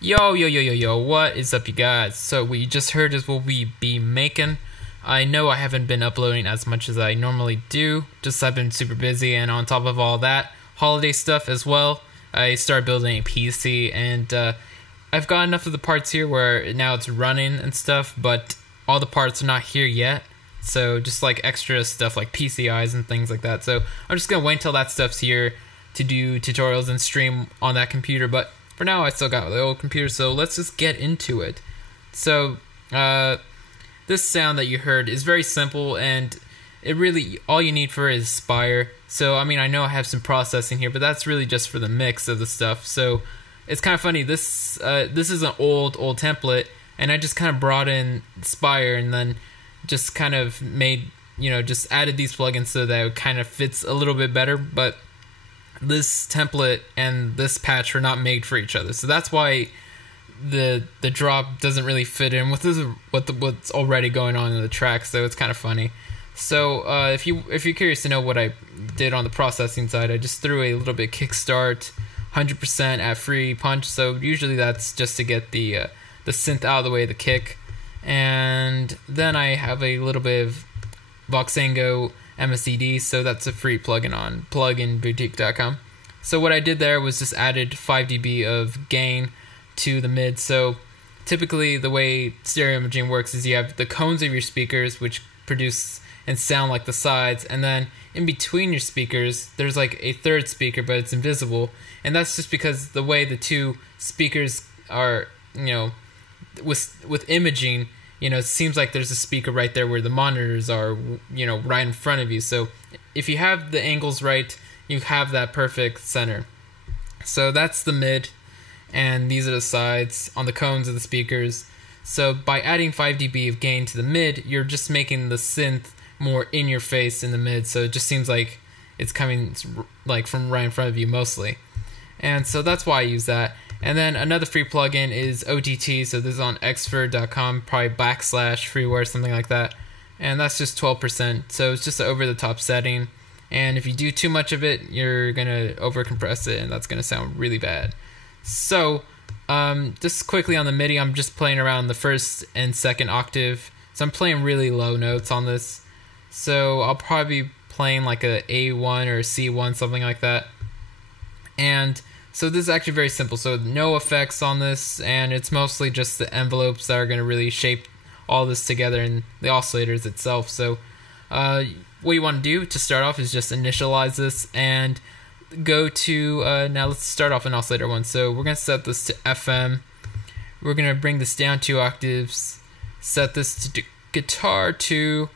Yo, what is up, you guys? So what you just heard is what we be making. I know I haven't been uploading as much as I normally do, just I've been super busy, and on top of all that, holiday stuff as well, I started building a PC, and I've got enough of the parts here where now it's running and stuff, but all the parts are not here yet, so just like extra stuff like PCIs and things like that. So I'm just gonna wait until that stuff's here to do tutorials and stream on that computer, but for now I still got the old computer, so let's just get into it. So this sound that you heard is very simple, and it really, all you need for it is Spire. So I mean, I know I have some processing here, but that's really just for the mix of the stuff. So it's kind of funny, this is an old template, and I just kind of brought in Spire and then just kind of made, just added these plugins so that it kind of fits a little bit better, but this template and this patch are not made for each other, so that's why the drop doesn't really fit in with what's already going on in the track. So it's kind of funny. So if you're curious to know what I did on the processing side, I just threw a little bit kickstart 100% at free punch. So usually that's just to get the synth out of the way of the kick, and then I have a little bit of Voxengo MSED, so that's a free plugin on pluginboutique.com. So what I did there was just added 5 dB of gain to the mid. So typically the way stereo imaging works is you have the cones of your speakers, which produce and sound like the sides, and then in between your speakers there's like a third speaker, but it's invisible, and that's just because the way the two speakers are, with imaging, it seems like there's a speaker right there where the monitors are, right in front of you. So if you have the angles right, you have that perfect center. So that's the mid, and these are the sides on the cones of the speakers. So by adding 5 dB of gain to the mid, you're just making the synth more in your face in the mid, so it just seems like it's coming like from right in front of you mostly. And so that's why I use that. And then another free plugin is OTT, so this is on xfer.com, probably /freeware, something like that. And that's just 12%, so it's just an over-the-top setting. And if you do too much of it, you're gonna over-compress it, and that's gonna sound really bad. So, just quickly on the MIDI, I'm just playing around the first and second octave. So I'm playing really low notes on this. So I'll probably be playing like a A1 or a C1, something like that. And so this is actually very simple, so no effects on this, and it's mostly just the envelopes that are going to really shape all this together, and the oscillators itself. So what you want to do to start off is just initialize this and go to, now let's start off in oscillator 1. So we're going to set this to FM, we're going to bring this down 2 octaves, set this to guitar 2,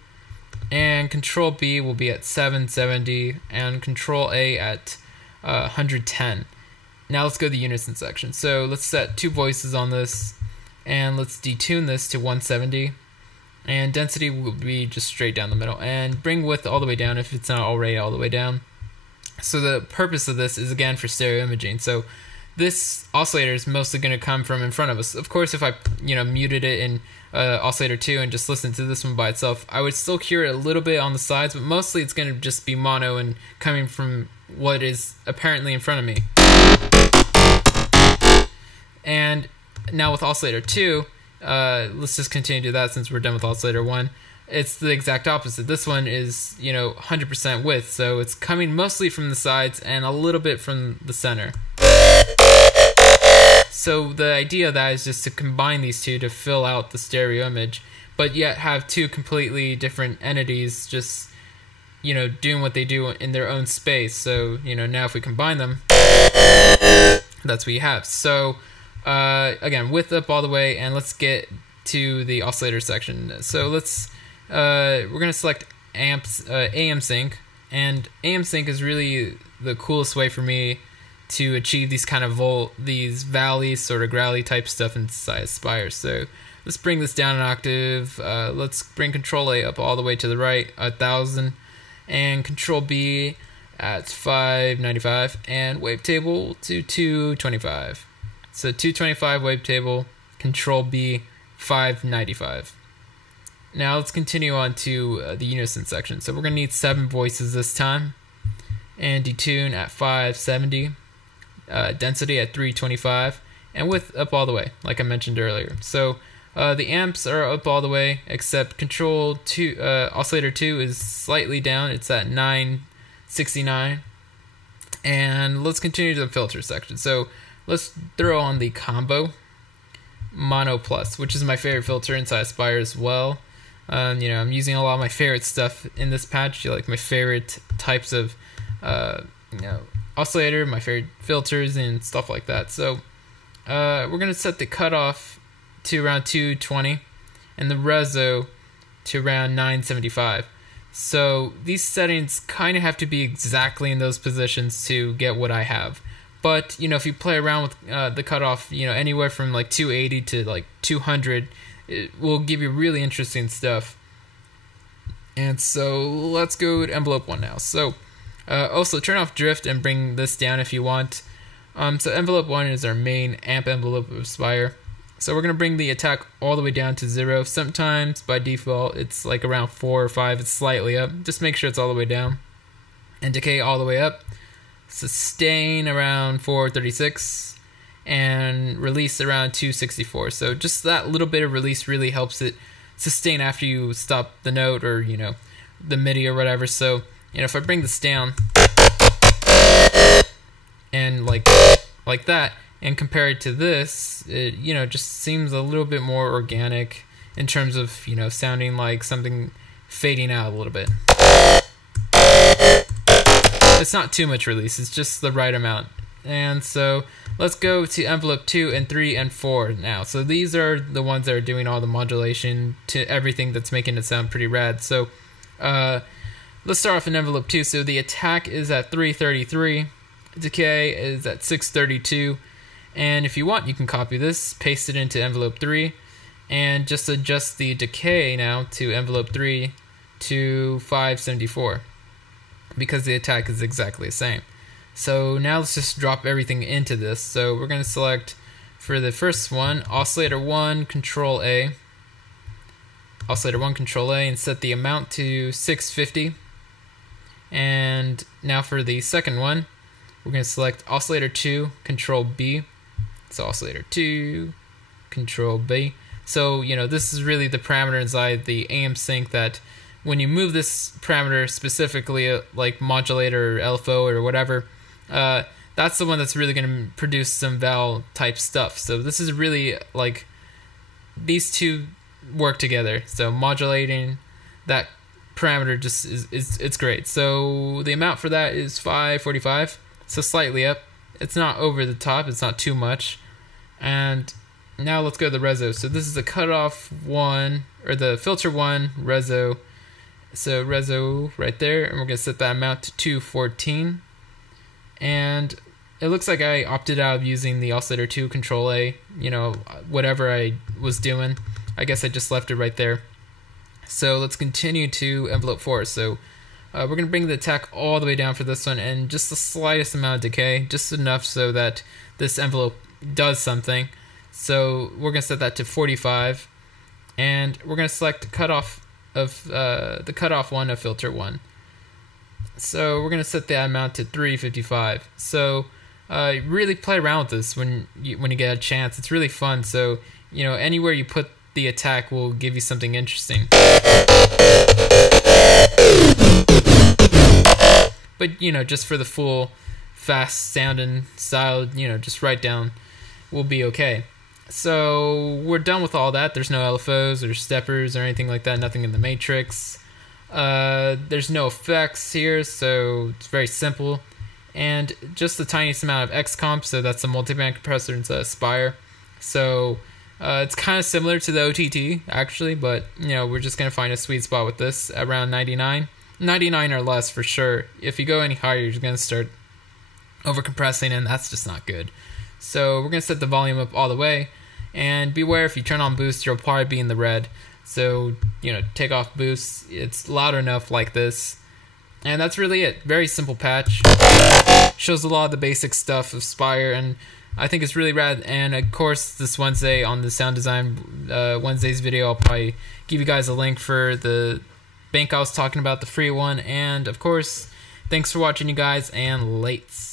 and Control B will be at 770, and Control A at 110. Now let's go to the unison section. So let's set 2 voices on this, and let's detune this to 170, and density will be just straight down the middle, and bring width all the way down if it's not already all the way down. So the purpose of this is again for stereo imaging. So this oscillator is mostly going to come from in front of us. Of course, if I muted it in oscillator 2 and just listened to this one by itself, I would still hear it a little bit on the sides, but mostly it's going to just be mono and coming from what is apparently in front of me. And now with oscillator 2, let's just continue to do that since we're done with oscillator 1. It's the exact opposite. This one is 100% width, so it's coming mostly from the sides and a little bit from the center. So the idea of that is just to combine these two to fill out the stereo image, but yet have 2 completely different entities just doing what they do in their own space. So now if we combine them, that's what you have. So again, width up all the way, and let's get to the oscillator section. So let's we're gonna select AM sync, and AM sync is really the coolest way for me to achieve these kind of these valleys, sort of growly type stuff inside Spire. So let's bring this down an octave. Let's bring Control A up all the way to the right, 1000, and Control B at 595, and wavetable to 225. So 225 wavetable, Control B, 595. Now let's continue on to the unison section. So we're going to need 7 voices this time, and detune at 570, density at 325, and width up all the way, like I mentioned earlier. So the amps are up all the way, except control 2, oscillator 2 is slightly down. It's at 969. And let's continue to the filter section. So let's throw on the combo mono plus, which is my favorite filter inside Spire as well. You know, I'm using a lot of my favorite stuff in this patch, like my favorite types of you know, oscillator, my favorite filters and stuff like that. So we're gonna set the cutoff to around 220 and the reso to around 975. So these settings kind of have to be exactly in those positions to get what I have. But you know, if you play around with the cutoff, you know, anywhere from like 280 to like 200, it will give you really interesting stuff. And so let's go to envelope 1 now. So also turn off drift and bring this down if you want. So envelope 1 is our main amp envelope of Spire. So we're going to bring the attack all the way down to 0. Sometimes by default it's like around 4 or 5, it's slightly up. Just make sure it's all the way down. And decay all the way up. Sustain around 436. And release around 264. So just that little bit of release really helps it sustain after you stop the note, or you know, the MIDI or whatever. So you know, if I bring this down and like that, and compare it to this, it, you know, just seems a little bit more organic in terms of, you know, sounding like something fading out a little bit. It's not too much release, it's just the right amount. And so let's go to envelope 2 and 3 and 4 now. So these are the ones that are doing all the modulation to everything that's making it sound pretty rad. So let's start off in envelope 2. So the attack is at 333, decay is at 632, and if you want you can copy this, paste it into envelope 3, and just adjust the decay now to envelope 3 to 574, because the attack is exactly the same. So now let's just drop everything into this. So we're going to select, for the first one, oscillator 1, control A, oscillator 1, control A, and set the amount to 650. And now for the second one, we're going to select oscillator 2, control B. So oscillator 2, control B. So, you know, this is really the parameter inside the AM sync that when you move this parameter specifically, like modulator or LFO or whatever, that's the one that's really going to produce some val type stuff. So this is really like, these two work together. So modulating that parameter just it's great. So the amount for that is 545, so slightly up. It's not over the top, it's not too much. And now let's go to the reso. So this is the cutoff 1, or the filter 1 reso. So reso right there, and we're gonna set that amount to 214. And it looks like I opted out of using the oscillator 2 control A, you know, whatever I was doing. I guess I just left it right there. So let's continue to envelope 4. So we're going to bring the attack all the way down for this one, and just the slightest amount of decay, just enough so that this envelope does something. So we're going to set that to 45, and we're going to select the cutoff of the cutoff 1 of filter 1. So we're going to set that amount to 355. So really play around with this when you get a chance. It's really fun. So you know, anywhere you put the attack will give you something interesting. But you know, just for the full fast sounding style, you know, just write down will be okay. So we're done with all that. There's no LFOs or steppers or anything like that, nothing in the matrix. There's no effects here, so it's very simple. And just the tiniest amount of X comp, so that's a multiband compressor inside Spire. So it's kind of similar to the OTT actually, but you know, we're just gonna find a sweet spot with this around 99 or less for sure. If you go any higher, you're just gonna start over compressing, and that's just not good. So we're gonna set the volume up all the way, and beware if you turn on boost, you'll probably be in the red. So you know, take off boost. It's loud enough like this. And that's really it. Very simple patch. Shows a lot of the basic stuff of Spire, and I think it's really rad. And of course, this Wednesday on the Sound Design Wednesday's video, I'll probably give you guys a link for the bank I was talking about, the free one. And of course, thanks for watching, you guys, and lates.